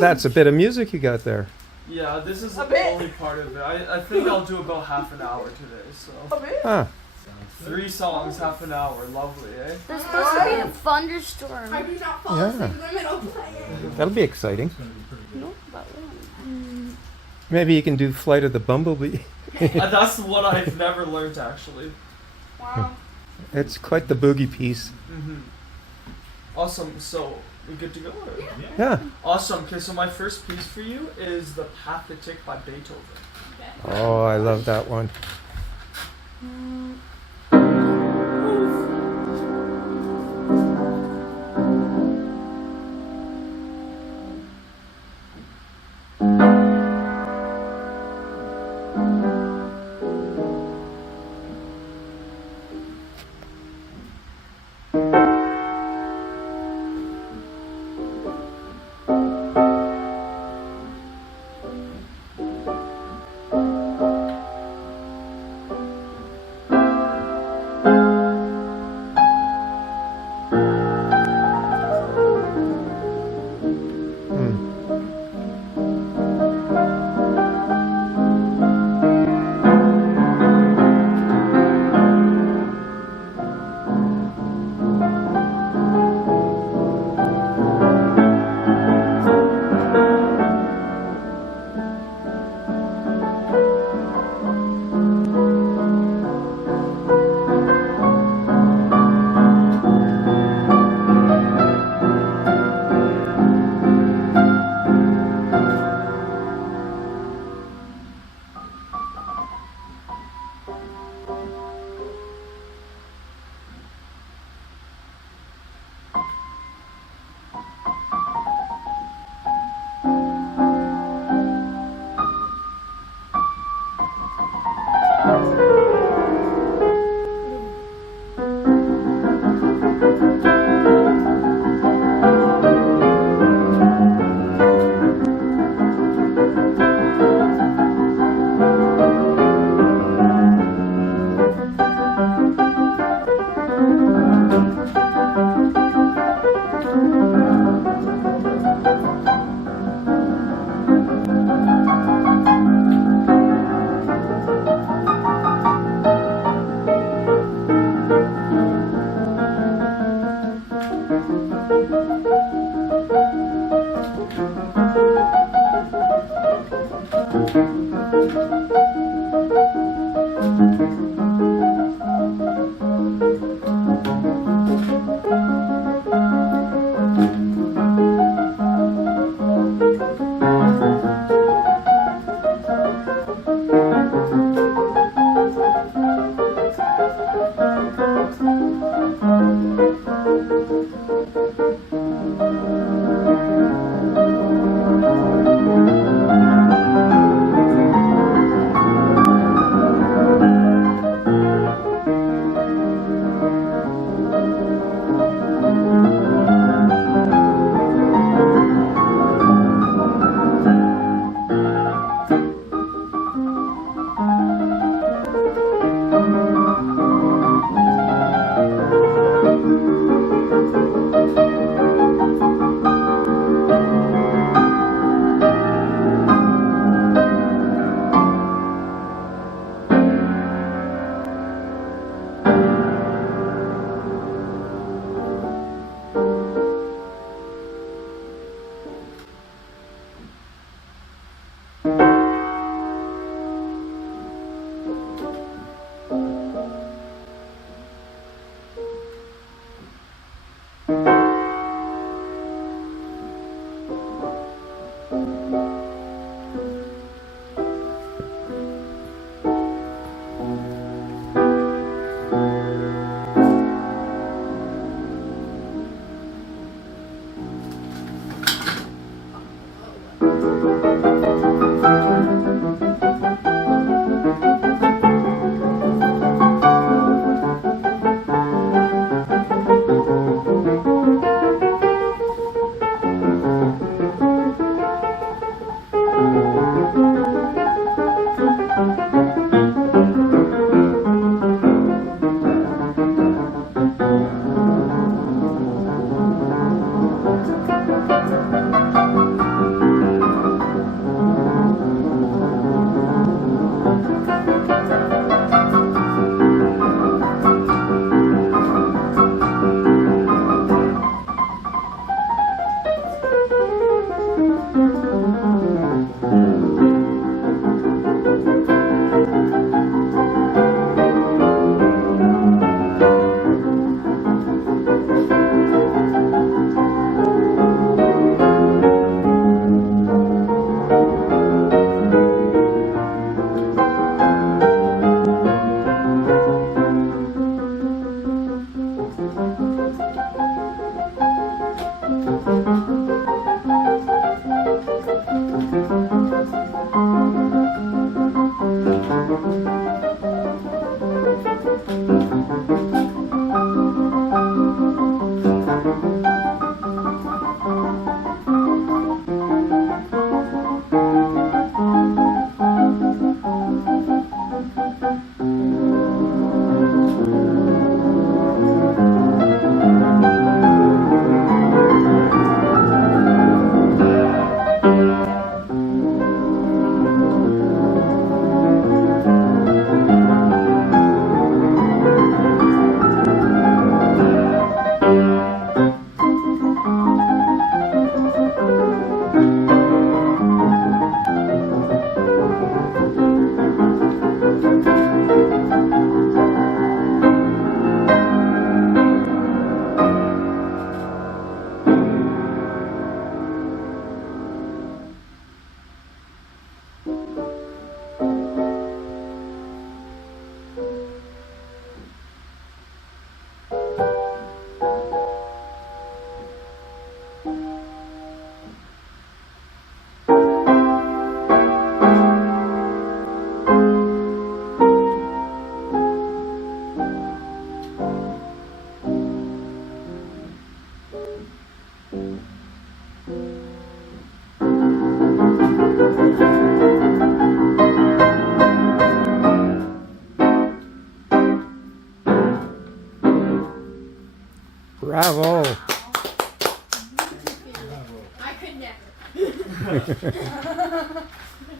That's a bit of music you got there. Yeah, this is only part of it. I think I'll do about half an hour today. So. Huh. 3 songs, half an hour. Lovely, eh? There's supposed to be a thunderstorm. I do not fall asleep in the middle playing. That'll be exciting. No, but when? Maybe you can do Flight of the Bumblebee. That's what I've never learned, actually. Wow. It's quite the boogie piece. Awesome. So, we good to go? Or? Yeah. Awesome. Okay, so my first piece for you is The Path to Tick by Beethoven. Oh, I love that one.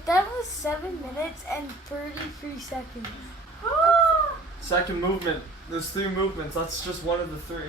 That was 7 minutes and 33 seconds. Second movement. There's 3 movements. That's just one of the 3.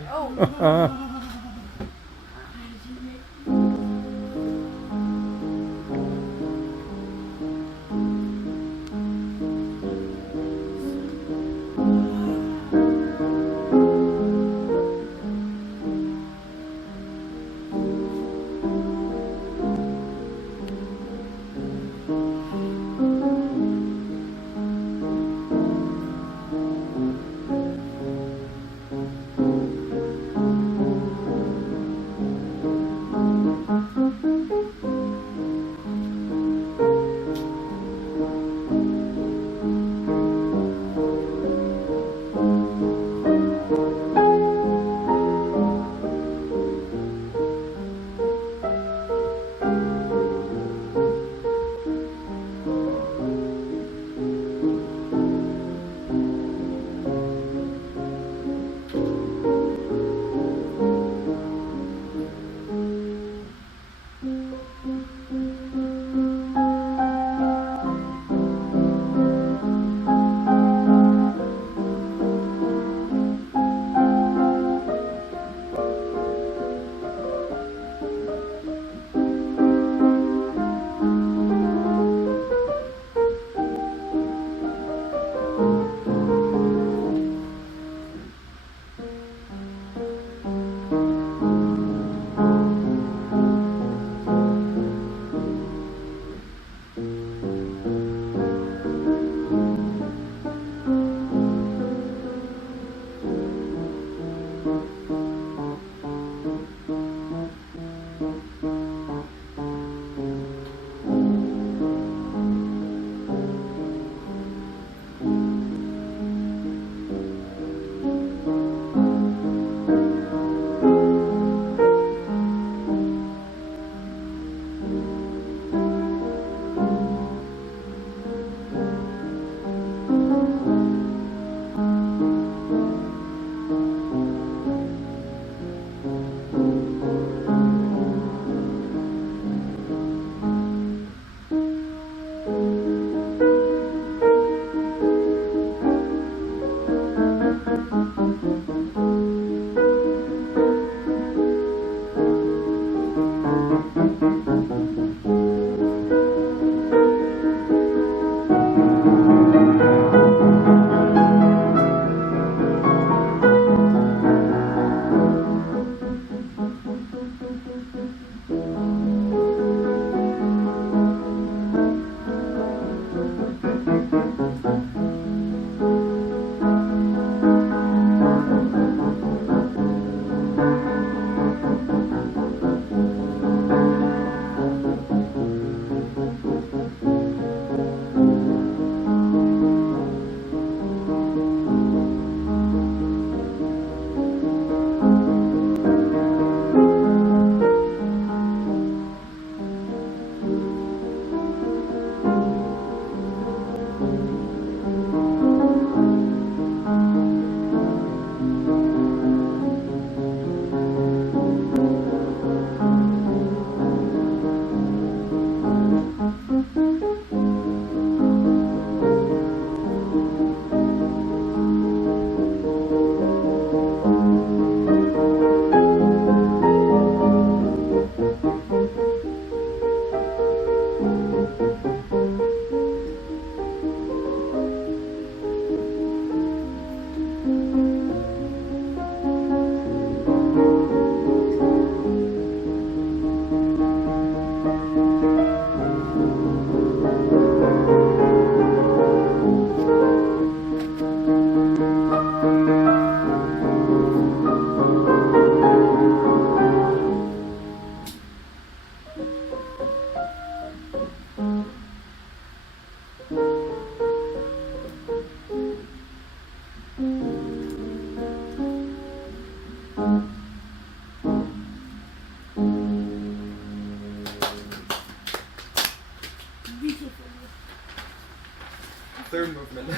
Third movement.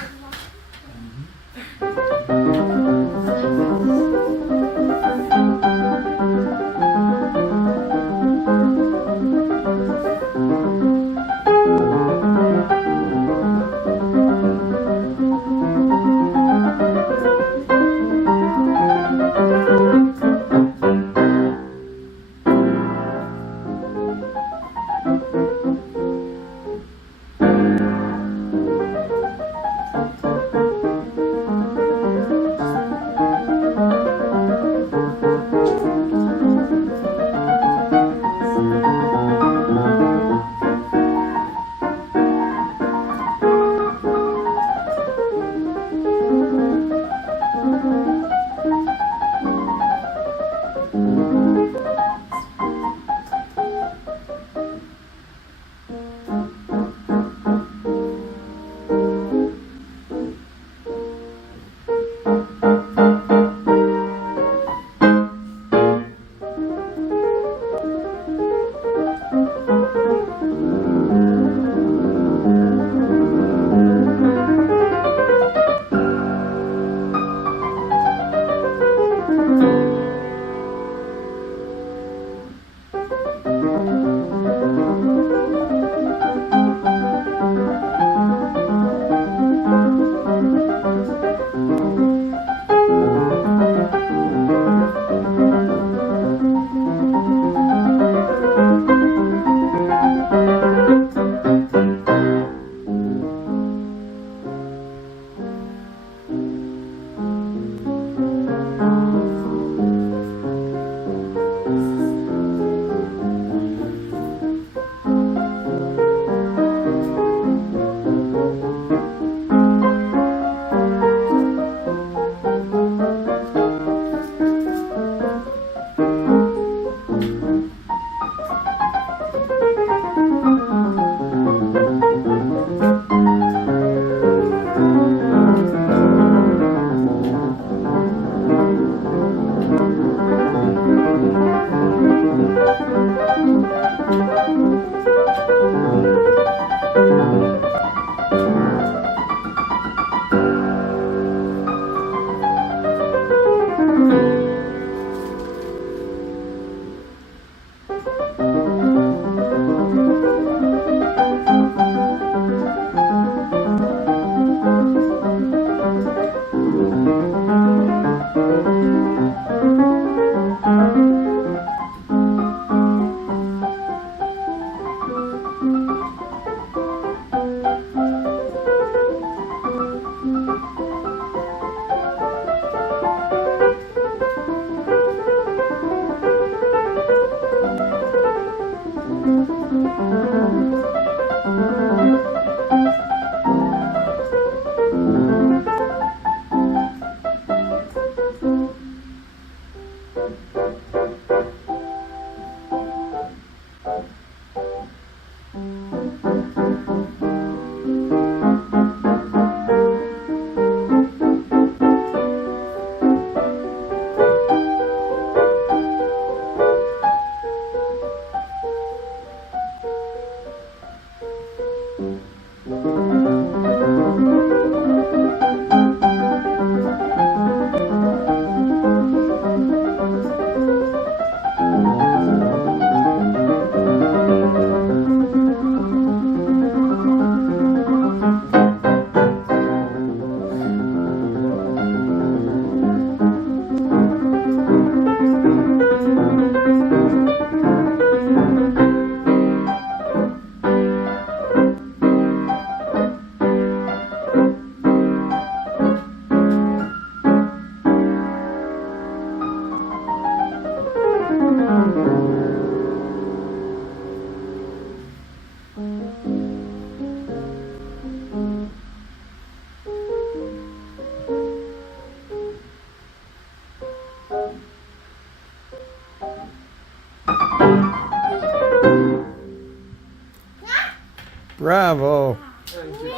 Bravo. Thank you.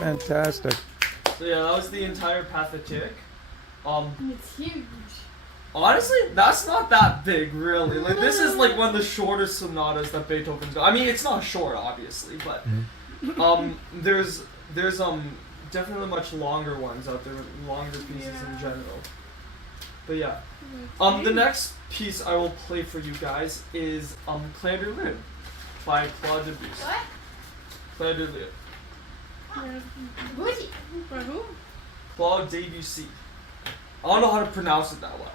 Fantastic. So yeah, that was the entire Pathetic. It's huge. Honestly, that's not that big, really. Like, this is like one of the shortest sonatas that Beethoven's got. I mean, it's not short, obviously, but there's definitely much longer ones out there, longer pieces in general. But yeah, the next piece I will play for you guys is Clair de Lune by Claude Debussy. What? Clair de Lune. Who is he? For who? Claude Debussy. I don't know how to pronounce it that well.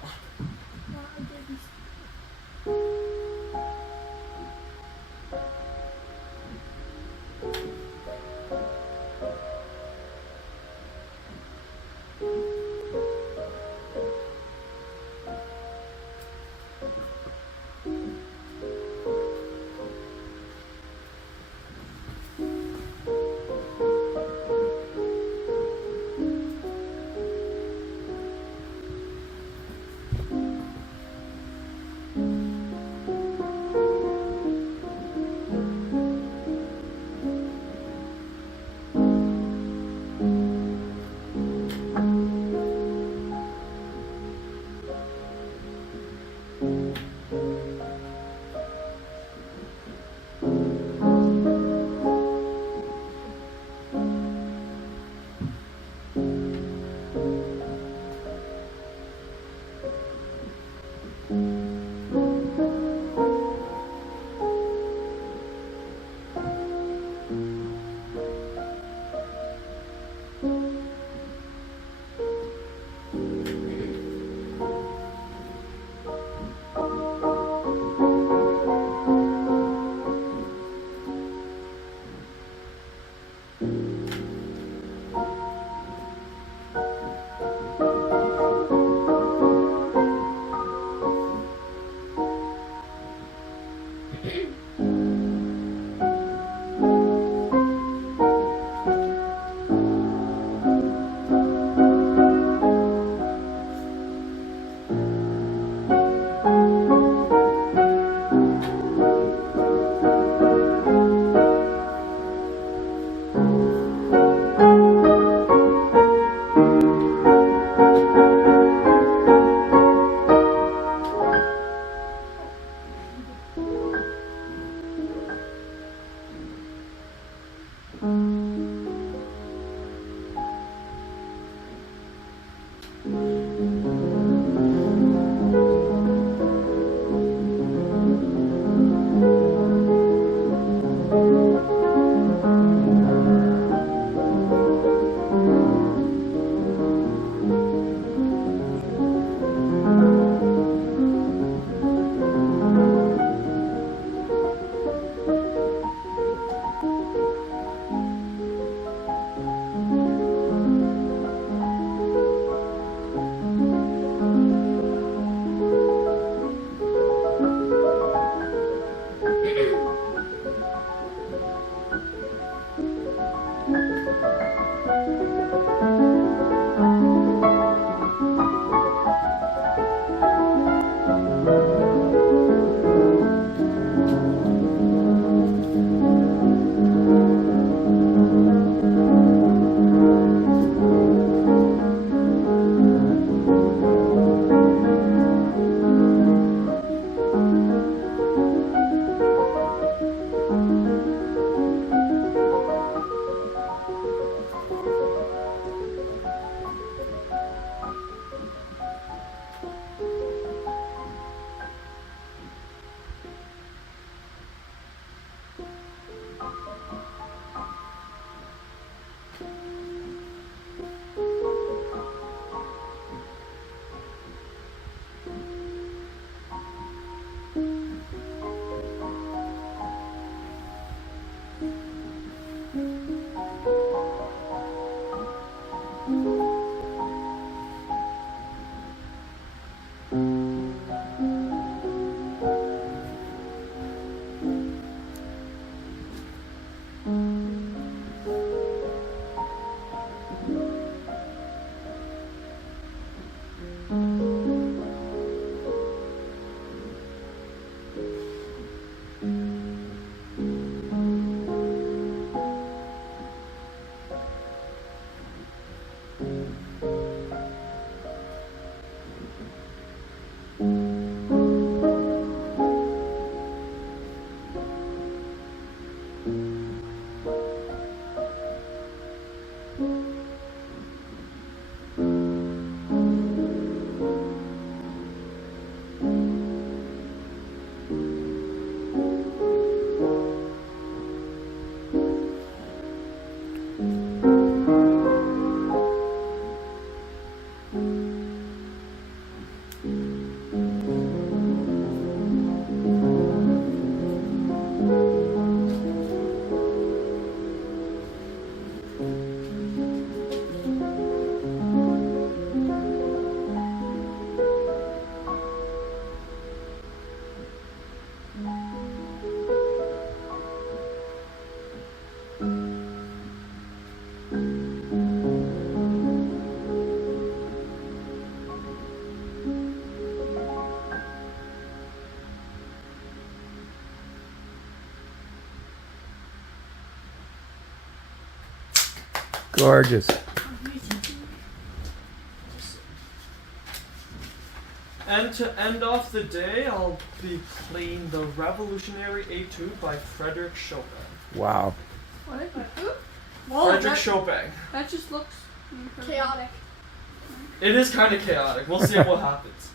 Gorgeous. And to end off the day, I'll be playing the Revolutionary Etude by Frederick Chopin. Wow. What? Who? Frederick Chopin. That just looks Chaotic. It is kind of chaotic. We'll see what happens.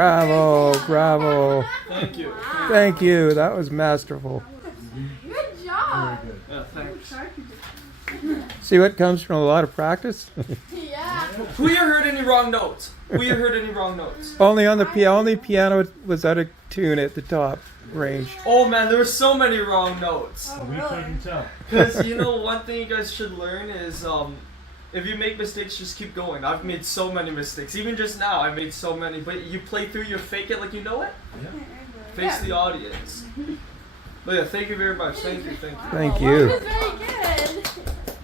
Bravo, bravo. Thank you. Thank you. That was masterful. Good job. Very good. Yeah, thanks. See what comes from a lot of practice? Yeah. Who you heard any wrong notes? Who you heard any wrong notes? Only on the only piano was out of tune at the top range. Oh man, there were so many wrong notes. Oh, We really? couldn't tell. Because you know, one thing you guys should learn is if you make mistakes, just keep going. I've made so many mistakes. Even just now, I made so many. But you play through, you fake it like you know it. Yeah. Face the audience. But yeah, thank you very much. Thank you. Thank That you. was very good.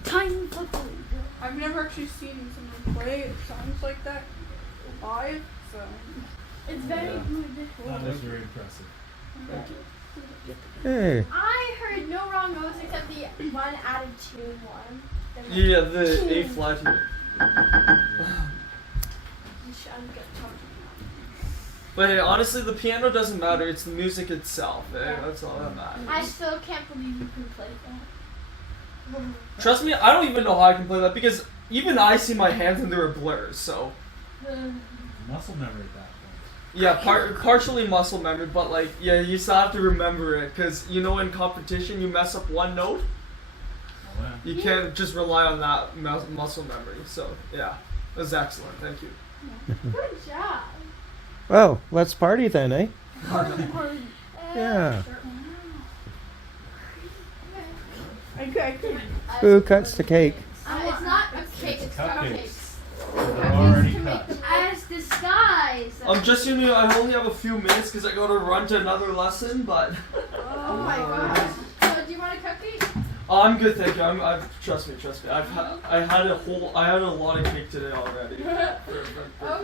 Tiny football. I've never actually seen someone play songs like that live, so It's very Yeah. good. That was very impressive. Thank you. Hey. I heard no wrong notes except the one added tune one. Yeah, the A flat here. But hey, honestly, the piano doesn't matter. It's the music itself. That's all that matters. I still can't believe you can play that. Trust me, I don't even know how I can play that because even I see my hands and they're a blur. So Muscle memory at that point. yeah, partially muscle memory, but like yeah, you still have to remember it because you know in competition you mess up one note, Oh, yeah. you can't just rely on that muscle memory. So yeah, it was excellent. Thank you. Good job. Well, let's party then, eh? Yeah. I could. Who cuts the cake? It's not a cake, it's Cupcakes. cupcakes. They're already cut. As disguise. Just you know, I only have a few minutes because I got to run to another lesson, but Oh my gosh. So do you want a cookie? I'm good, thank you. Trust me. I had a lot of cake today already.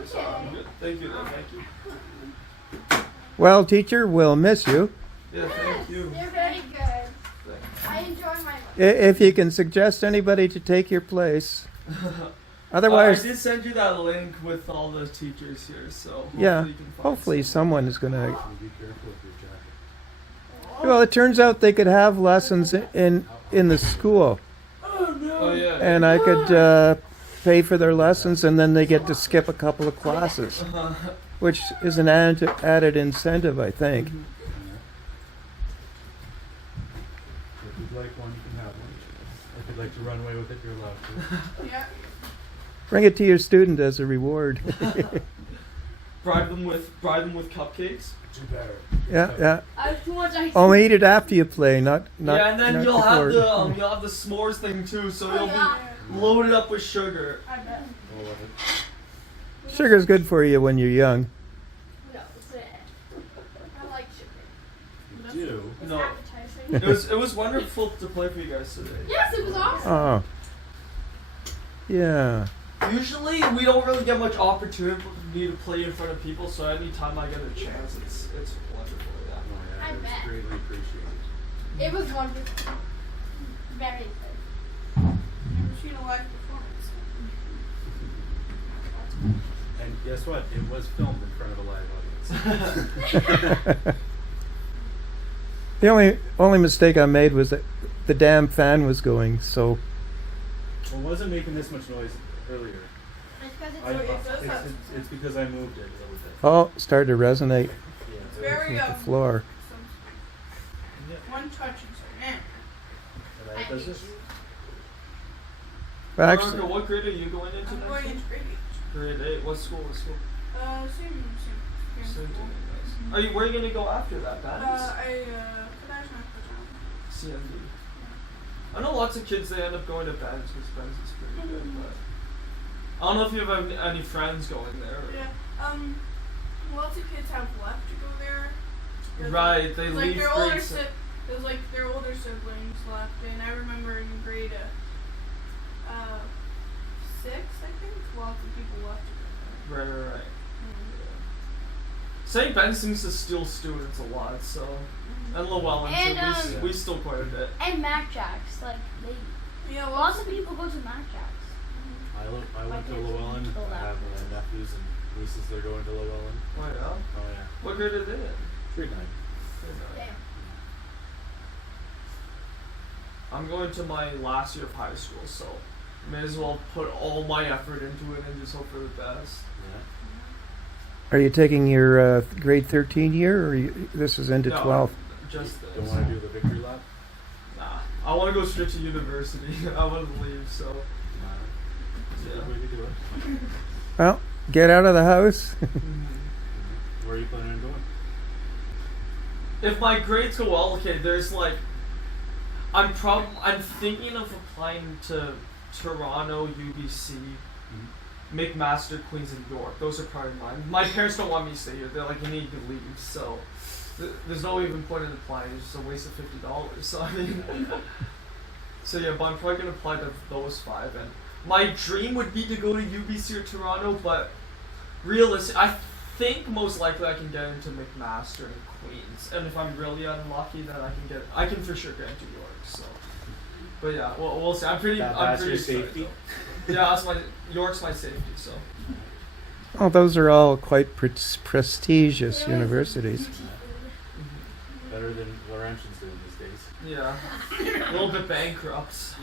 So I'm good. Thank you, thank you. Well, teacher, we'll miss you. Yeah, thank you. You're very good. I enjoy my life. If you can suggest anybody to take your place. Otherwise, I did send you that link with all the teachers here, so hopefully yeah, you can find hopefully someone is going to. Be careful with your jacket. Well, it turns out they could have lessons in the school, Oh yeah. and I could pay for their lessons, and then they get to skip a couple of classes, which is an added incentive, I think. If you'd like one, you can have one. If you'd like to run away with it, you're allowed to. Yeah. Bring it to your student as a reward. bribe them with cupcakes. Do better. Yeah. I have too much ice. Only eat it after you play, not. Yeah, and then not you'll have before. you'll have the s'mores thing too, so you'll yeah. be loaded up with sugar. I bet. All of it. Sugar's good for you when you're young. No, it's I like sugar. You do. It's No. appetizing. It was wonderful to play for you guys today. Yes, it was awesome. Oh. Yeah. Usually we don't really get much opportunity to play in front of people, so anytime I get a chance, it's wonderful. Yeah. Oh, yeah, I it's bet. greatly appreciated. It was wonderful. Very good. Never seen a live performance. And guess what? It was filmed in front of a live audience. The only mistake I made was that the damn fan was going, so Well, it wasn't making this much noise earlier. It's because it's I, it does have- it's because I moved it a little bit. oh, started to resonate Yeah. Very with the floor. One touch and say, man. And that does this? But Veronica, actually, what grade are you going into I'm next going week? into grade 8. Grade 8. What school? Same. Same thing, nice. Where are you gonna go after that? Bands? CMD. I know lots of kids they end up going to Ben's because Ben's is pretty good, but I don't know if you have any friends going there. Lots of kids have left to go there. There's Right, they It's leave like their older grade six. there's like their older siblings left, and I remember in grade 6, I think, lots of people left to go Right. St. Ben seems to steal students a lot, so and Llewellyn And, too. We steal quite a bit. And Mac Jacks, like they. there. Yeah, Lots of people go to Mac Jacks. I went to kids Llewellyn. go I that have nephews and nieces that are going to Llewellyn. Oh yeah. Oh yeah. What grade are they in? Grade 9. Damn. I'm going to my last year of high school, so may as well put all my effort into it and just hope for the best. Yeah. Are you taking your grade 13 year, or this is into No, 12? Just Don't this. want to do the victory lap? Nah, I want to go straight to university. I want to leave, so It's a yeah. good way to do it. Well, get out of the house. Where are you planning on going? If my grades go well, okay, there's like, I'm thinking of applying to Toronto, UBC, McMaster, Queens, and York. Those are probably mine. My parents don't want me to stay here. They're like, you need to leave. So there's no even point in applying. It's just a waste of $50. So I mean, so yeah, but I'm probably gonna apply to those 5. And my dream would be to go to UBC or Toronto, but realistic, I think most likely I can get into McMaster and Queens. And if I'm really unlucky, then I can for sure get into York. So, but yeah, we'll see. I'm pretty That's your excited, safety? though. Yeah, York's my safety. So. Oh, those are all quite prestigious universities. Better than Laurentian's doing these days. Yeah, a little bit bankrupt.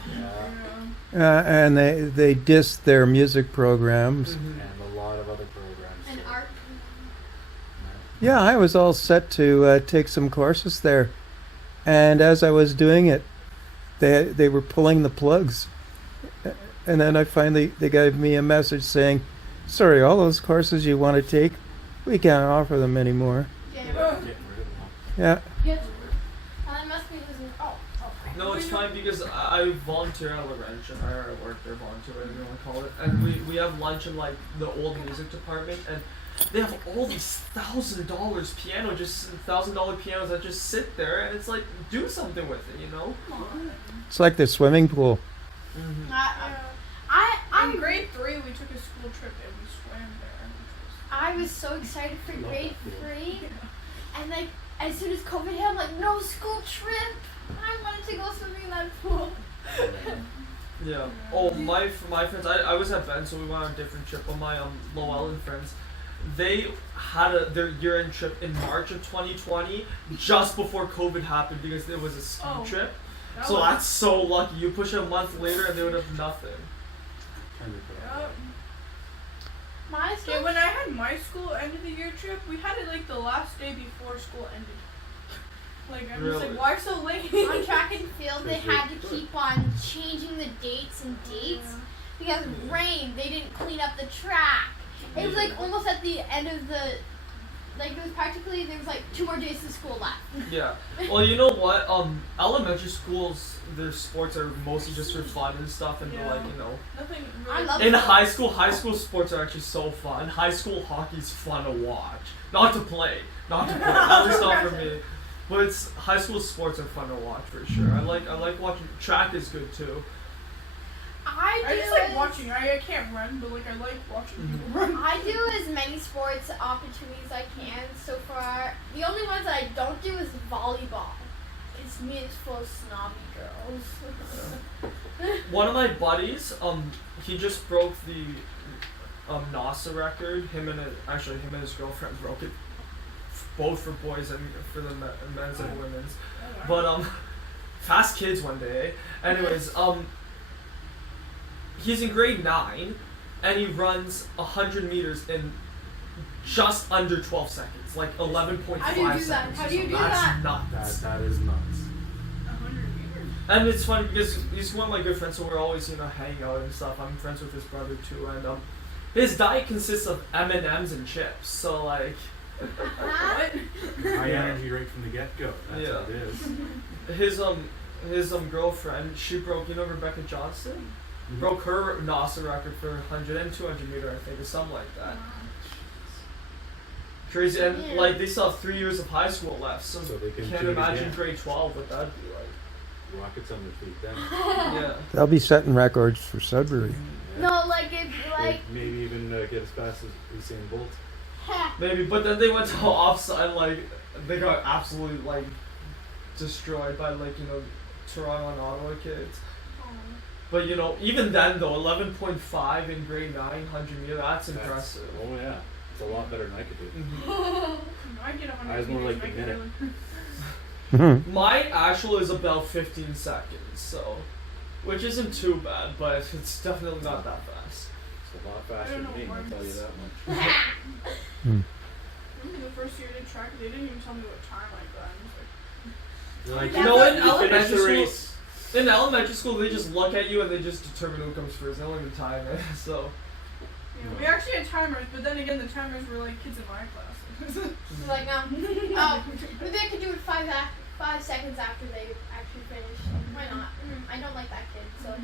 Yeah. And they diss their music programs. And a lot of other programs. And too. art. Yeah, I was all set to take some courses there, and as I was doing it, they were pulling the plugs, and then they gave me a message saying, "Sorry, all those courses you want to take, we can't offer them anymore." Getting rid of them. Yeah. That must be losing. Oh. No, it's fine because I volunteer at Laurentian. I work there, volunteer, whatever you want to call it. And we have lunch in like the old music department, and they have all these $1,000 $1,000 pianos that just sit there, and it's like, do something with it, you know? It's like the swimming pool. Mm-hmm. In grade 3, we took a school trip and we swam there. I was so excited for Love grade that pool. 3, and like as soon as COVID hit, I'm like, no school trip. I wanted to go swimming in that pool. Yeah. Oh, my friends. I was at Ben, so we went on a different trip. But my Llewellyn friends, they had their year-end trip in March of 2020, just before COVID happened, because it was a ski trip. So that's so lucky. You push it a month later, and they would have nothing. Yep. My Okay, school. when I had my school end of the year trip, we had it like the last day before school ended. Like, I'm just Really? like, why so late? On track and field, they had to keep on changing the dates and dates because rain. They didn't clean up the track. It was like almost at the end of the, like it was practically there was like 2 more days to school left. Yeah. Well, you know what? Elementary schools, their sports are mostly just for fun and stuff, and Yeah. like, you know. Nothing I really. love In sports. high school sports are actually so fun. High school hockey's fun to watch, not to play, At least not for me. But high school sports are fun to watch for sure. I like watching. Track is good too. I just like watching. I can't run, but like I like watching people run. I do as many sports opportunities as I can so far. The only ones that I don't do is volleyball. It's me, it's full of snobby girls. One of my buddies, he just broke the NASA record. Him and his girlfriend broke it, both for boys and for the men's and women's. But fast kids one day. Anyways, he's in grade 9, and he runs 100 meters in just under 12 seconds, like 11.5 How do you do that? seconds. How do you do That's that? nuts. That is nuts. 100 meters. And it's funny because he's one of my good friends, so we're always hanging out and stuff. I'm friends with his brother too, and his diet consists of M&Ms and chips. So like, What? High Yeah. energy right from the get-go. That's Yeah. what it is. his girlfriend, she broke, Rebecca Johnston, broke her NASA record for 100 and 200 meter, I think, or something like that. Crazy, and Yeah. like they still have 3 years of high school left, so, So they can can't do it imagine again. grade 12 what that'd be like. Rockets on their feet then. Yeah. They'll be setting records for Sudbury. No, like it's like Maybe even get as fast as Usain Bolt. Maybe, but then they went to offside, like they got absolutely like destroyed by Toronto and Ottawa kids. But even then though, 11.5 in grade 9, 100 meter, that's impressive. Oh yeah. It's a lot better than I could do. Mhm. I get 100 I was more meters like and the I minute. can My actual is about 15 seconds, so which isn't too bad, but it's definitely not that fast. It's a lot faster I don't than me, know I'll tell you words. that much. Remember the first year I did track, they didn't even tell me what time I got. I was like, You're like, You know, in you finished elementary the school, race. in elementary school, they just look at you and they just determine who comes first. They don't even time it. So yeah, we actually had timers, but then again, the timers were like kids in my class. Like maybe I could do it 5 seconds after they actually finish. Why not? I don't like that kid, so.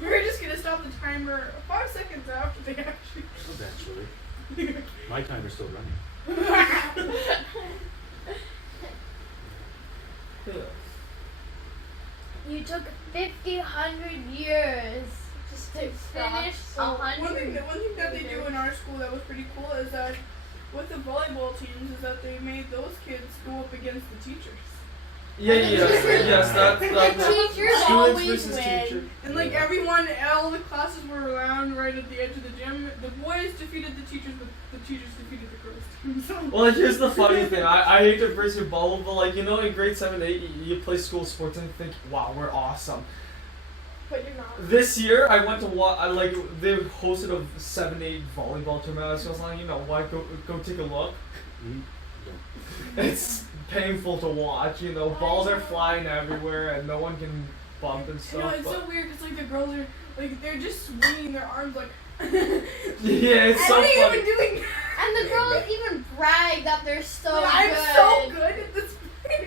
We were just gonna stop the timer 5 seconds after they actually. Eventually. My timer's still running. yeah. You took 100 years just to finish One thing that they do in our school that was pretty cool is that with the volleyball teams is that they made those kids go up against the teachers. Yes, that's The teachers students always versus win. teacher. And like everyone, all the classes were around right at the edge of the gym. The boys defeated the teachers, but the teachers defeated the girls. So Well, like, here's the funny thing. I hate to burst your bubble, but like, you know, in grade 7, 8, you play school sports and you think, wow, we're awesome. But you're not. This year, I went to watch. They hosted a 7-8 volleyball tournament. So I was like, you know what? Go take a look. It's painful to watch. You know, balls are flying everywhere and no one can bump and I stuff. know it's but so weird because like the girls are like they're just swinging their arms like. yeah, it's so What are you funny. even doing? And the girls even brag that they're so Like, I'm good. so good at this.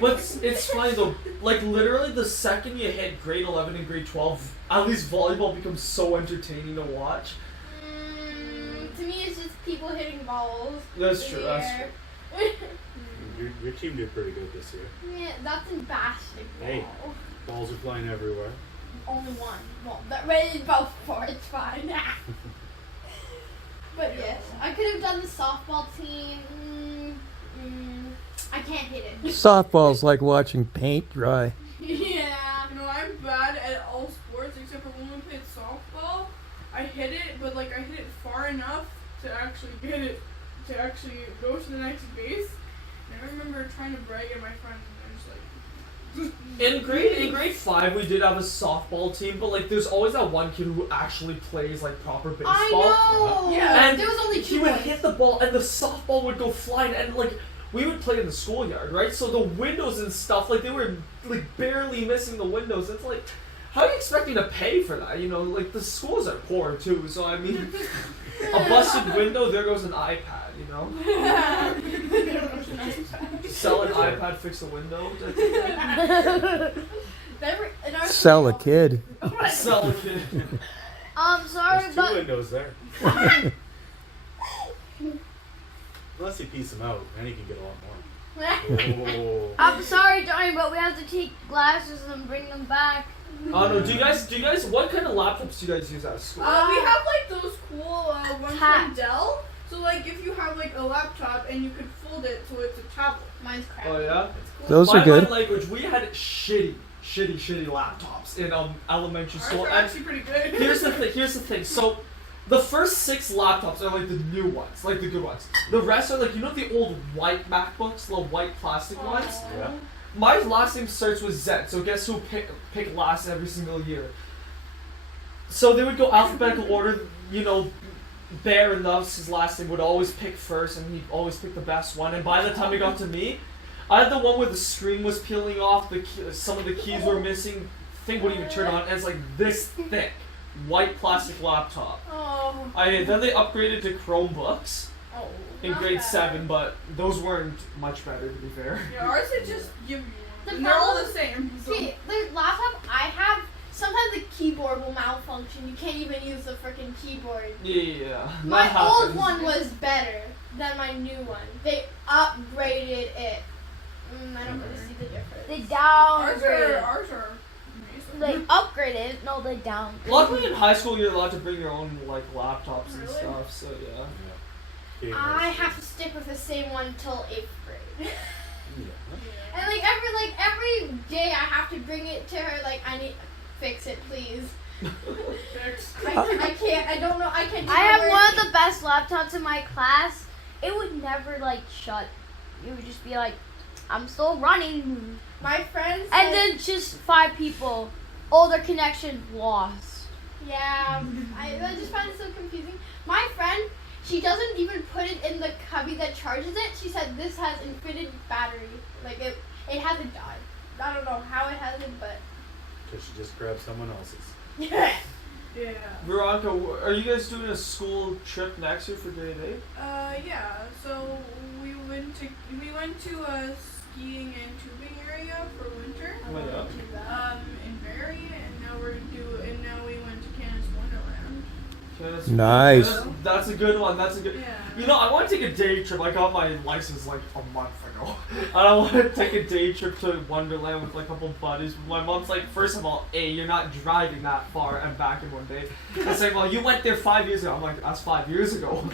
But it's funny though. Like literally, the second you hit grade 11 and grade 12, at least volleyball becomes so entertaining to watch. To me, it's just people hitting balls. That's in true. the That's air. Your team did pretty good this year. Yeah, that's in basketball. Hey. Balls are flying everywhere. Only one. Well, that rated both for it's fine. But yes, I could have done the softball team. I can't hit it. Softball's like watching paint dry. Yeah. You know, I'm bad at all sports except for when we played softball. I hit it, but like I hit it far enough to actually get it to actually go to the next base. And I remember trying to brag at my friends, and I'm just like. In grade 5, we did have a softball team, but like there's always that one kid who actually plays like proper baseball. I know. Yeah. And there was only he 2 would boys. hit the ball and the softball would go flying, and like we would play in the schoolyard, right? So the windows and stuff, like they were like barely missing the windows. It's like, how are you expecting to pay for that? You know, like the schools are poor too. So I mean, a busted window, there goes an iPad. You know, sell an iPad, fix the window. Sell a kid. Sell a kid. Sorry, There's 2 but windows there. Unless you piece them out, then you can get a lot more. Oh. I'm sorry, Johnny, but we have to take glasses and bring them back. Oh no, do you guys, what kind of laptops do you guys use at school? We have like those cool ones Tab. from Dell. So like if you have like a laptop and you could fold it so it's a tablet. Mine's crap. Oh yeah? Those are My good. language, we had shitty laptops in elementary Ours school. are And actually pretty good. here's the thing. So the first 6 laptops are like the new ones, like the good ones. The rest are like, you know, the old white MacBooks, little white plastic ones. Yeah. My last name starts with Z, so guess who pick last every single year? So they would go alphabetical order, you know. Bear and Loves, his last name, would always pick first, and he'd always pick the best one. And by the time it got to me, I had the one where the screen was peeling off, some of the keys were missing, thing wouldn't even turn on, and it's like this thick, white plastic laptop. Oh. Then they upgraded to Chromebooks in Not grade bad. 7, but those weren't much better, to be fair. Yeah, ours they just give you The one. And they're all problem- the same. So. See, the laptop I have, sometimes the keyboard will malfunction. You can't even use the freaking keyboard. Yeah. My that old happens. one was better than my new one. They upgraded it. I don't really see the difference. They Ours downgraded. are amazing. They upgraded. No, they downgraded. Luckily in high school you're allowed to bring your own like laptops and Really? stuff, so yeah. Yeah. I have to stick with the same one till 8th grade. Yeah. And like every day I have to bring it to her. Like I need fix it, please. Fixed. I can't. I don't know. I can't. Do I have the one work. of the best laptops in my class. It would never like shut. It would just be like, I'm still running. My friends. And then just 5 people, all their connection lost. Yeah, I just find it so confusing. My friend, she doesn't even put it in the cubby that charges it. She said this has infinite battery. Like it hasn't died. I don't know how it hasn't, but Because she just grabbed someone else's. yeah. Yeah. Veronica, are you guys doing a school trip next year for grade 8? Yeah. So we went to a skiing and tubing area for winter. Oh, yeah. In Barrie, and now we went to Canada's Wonderland. Nice. That's a good one. That's a good. Yeah. You know, I want to take a day trip. I got my license like a month ago. And I want to take a day trip to Wonderland with like a couple buddies. My mom's like, first of all, A, you're not driving that far and back in one day. And second of all, you went there 5 years ago. I'm like, that's 5 years ago.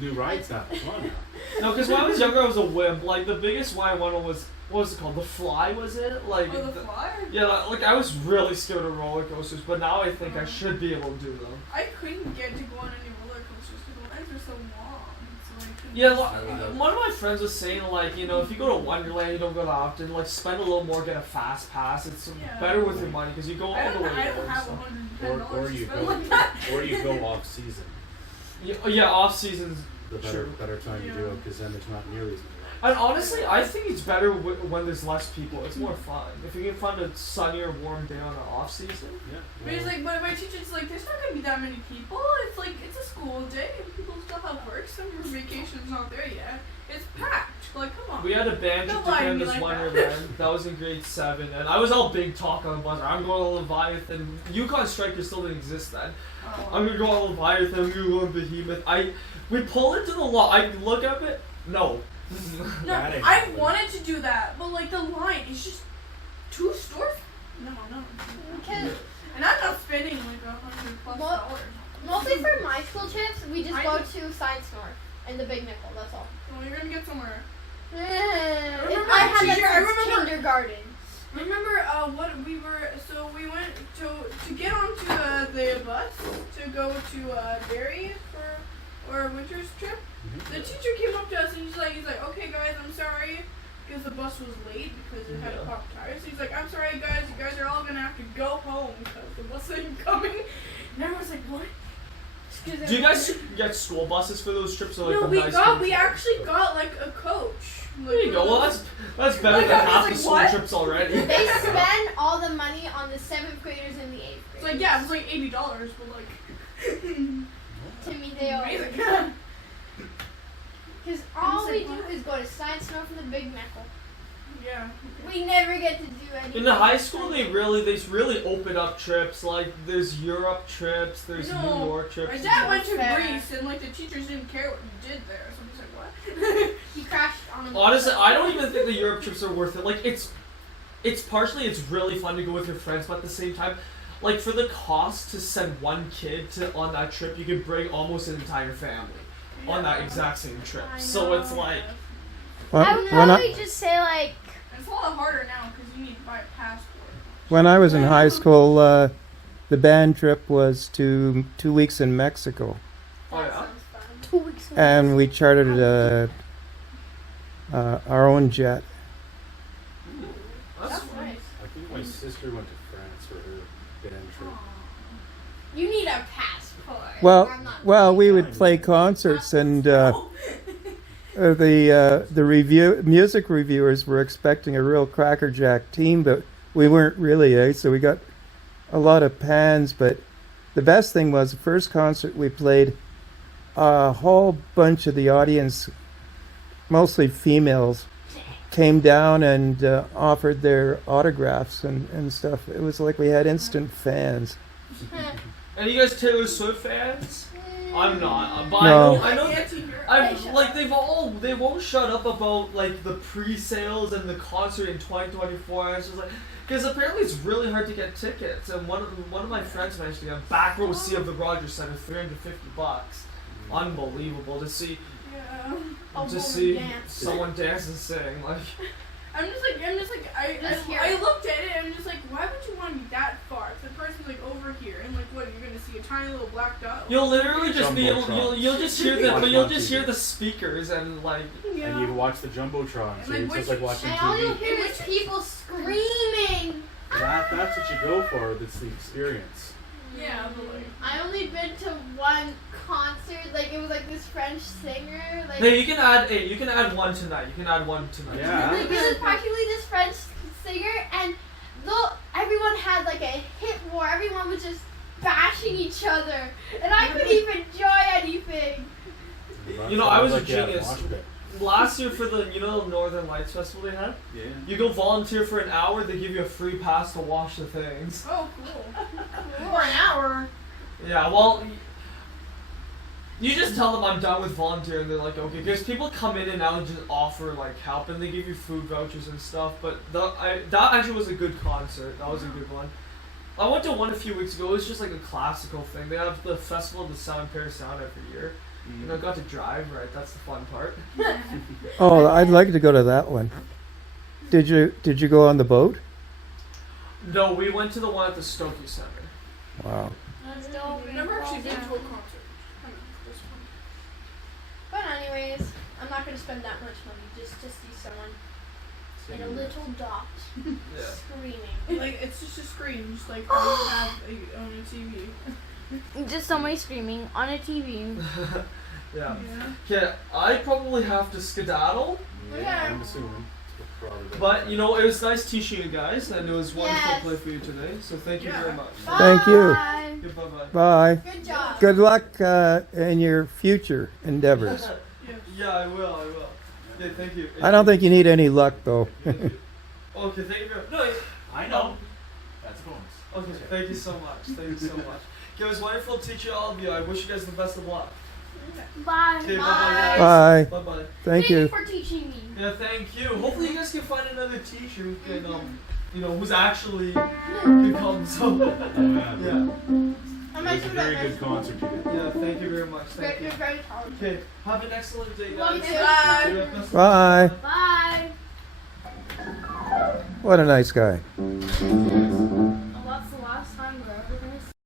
New rides now. Come on now. No, because when I was younger, I was a wimp. Like, the biggest one I went on was, what was it called? The Fly, was it? Like, Oh, the Fly? yeah, like I was really scared of roller coasters, but now I think I should be able to do them. I couldn't get to go on any roller coasters because the lines are so long. So I couldn't Yeah, just- one of my friends was saying, like, you know, if you go to Wonderland, you don't go that often, like, spend a little more, get a fast pass. It's Yeah. better with your money because you go all I the way don't there. have So. $110 Or to you spend go, like that. or you go off season. Yeah, off seasons. The better time to do it because then there's not nearly as many rides. And honestly, I think it's better when there's less people. It's more fun. If you can find a sunnier, warm day on the off season. Yeah. But it's like, but my teacher's like, there's not gonna be that many people. It's like, it's a school day and people still have work. Summer vacation's not there yet. It's packed. Like, come on. We had a band trip Don't to lie to me Canada's like that. Wonderland. That was in grade 7, and I was all big talk on the buzzer. I'm going to Leviathan. Yukon Striker still didn't exist then. Oh. I'm gonna go on Leviathan. I'm gonna go on Behemoth. We pull into the lot. I look up it. No. No, That ain't I happening. wanted to do that, but like the line is just 2 stores. No. Because And I'm not spending like $100+ Well- dollars. mostly for my school trips, we just I go do- to Science North and the Big Nickel. That's all. Well, you're gonna get somewhere. Remember, I I had teacher- I that since remember- kindergarten. Remember what we were? So we went to get onto the bus to go to Barrie for our winter's trip. The teacher came up to us and he's like, okay guys, I'm sorry because the bus was late because it had a Yeah. popped tire. So he's like, I'm sorry guys, you guys are all gonna have to go home because the bus ain't coming. And everyone's like, what? Do you guys get school buses for those trips? Or like No, the high school we trips? actually got like a coach. There you go. Well, that's better Like, than I was half like, the school what? trips already. They spend all the money on the 7th graders and the 8th It's graders. like, yeah, it was like $80, but like To me, they always. amazing. Because all we do is go to Science North and the Big Nickel. Yeah. We never get to do anything. In the high school, they really open up trips. Like there's Europe trips, there's No, New York trips. My dad went to Fair. Greece and like the teachers didn't care what you did there, so I'm just like, what? He crashed on a Honestly, I don't even think the Europe trips are worth it. Like it's partially it's really fun to go with your friends, but at the same time, like for the cost to send one kid on that trip, you could bring almost an entire family on that exact same trip. I So know. it's like I would probably just say like It's a lot harder now because you need to buy a passport. When I was in high school, the band trip was to 2 weeks in Mexico, oh That yeah. sounds fun. 2 weeks. and we chartered our own jet. That's That's fun. nice. I think my sister went to France for her band trip. You need a passport. I'm not Well, we doing would play concerts, and the music reviewers were expecting a real crackerjack team, but we weren't really, so we got a lot of pans. But the best thing was the first concert we played, a whole bunch of the audience, mostly females, came down and offered their autographs and stuff. It was like we had instant fans. And you guys Taylor Swift fans? I'm not. But No. I know. Anti-hero. I've like they won't shut up about like the pre-sales and the concert in 2024. And it's just like because apparently it's really hard to get tickets. And one of my friends managed to get a back row seat of the Rogers Center, $350. Unbelievable to see Yeah. A woman see dance. someone dance and sing like. I'm just like, Just here. I looked at it and I'm just like, why would you want to be that far? If the person's like over here and like, what, you're gonna see a tiny little black dot? You'll literally just be able, Jumbotron. you'll just hear the Watch but you'll on just TV. hear the speakers and like Yeah. And you can watch the Jumbotron, so Like, it's just which- like watching And all you'll TV. hear is people screaming. That's what you go for, that's the experience. Yeah, but like. I only been to one concert. Like it was like this French singer. Like Hey, you can add one tonight. You can add one tonight. Yeah. like, it was practically this French singer, and though everyone had like a hit war, everyone was just bashing each other, and I couldn't even enjoy anything. You know, I was a Like, yeah, genius. mosh pit. Last year for the Northern Lights Festival they had, Yeah. you go volunteer for an hour, they give you a free pass to wash the things. Oh, cool. For an hour. Yeah, well, you just tell them I'm done with volunteering. They're like, okay, because people come in and out and just offer like help, and they give you food vouchers and stuff. But that actually was a good concert. That was a good one. I went to one a few weeks ago. It was just like a classical thing. They have the festival of the Sound Pair Sound every year. You know, I got to drive, right? That's the fun part. Oh, I'd like to go to that one. Did you go on the boat? No, we went to the one at the Stokey Center. Wow. I've never actually been to a concert. I know, this one. But anyways, I'm not gonna spend that much money just to see someone in a little dot Yeah. screaming. Like, it's just a screen, just like how you have on a TV. Just somebody screaming on a TV. Yeah. Yeah. Okay, I probably have to skedaddle, Yeah. I'm assuming. Probably. but you know, it was nice teaching you guys, and it was wonderful Yes. to play for you today. So thank you Yeah. very much. Thank you. Bye. Okay, bye-bye. Bye. Good job. Good luck in your future endeavors. Yes. Yeah, I will. Okay, thank you. I don't think you need any luck though. Okay, thank you very much. No, I know. That's a bonus. okay, thank you so much. Thank you so much. Okay, it was wonderful teaching all of you. I wish you guys the best of luck. Bye. Okay, Bye. bye-bye, guys. Bye. Bye-bye. Thank you. for teaching me. Yeah, thank you. Hopefully you guys can find another teacher who can, who's actually can come. So, Yeah. yeah. I It might was a do very that good concert you did. Yeah, thank you very much. Thank You're you. very talented. Okay, have an excellent day, Love guys. you. Yeah, best of Bye. Bye. What a nice guy.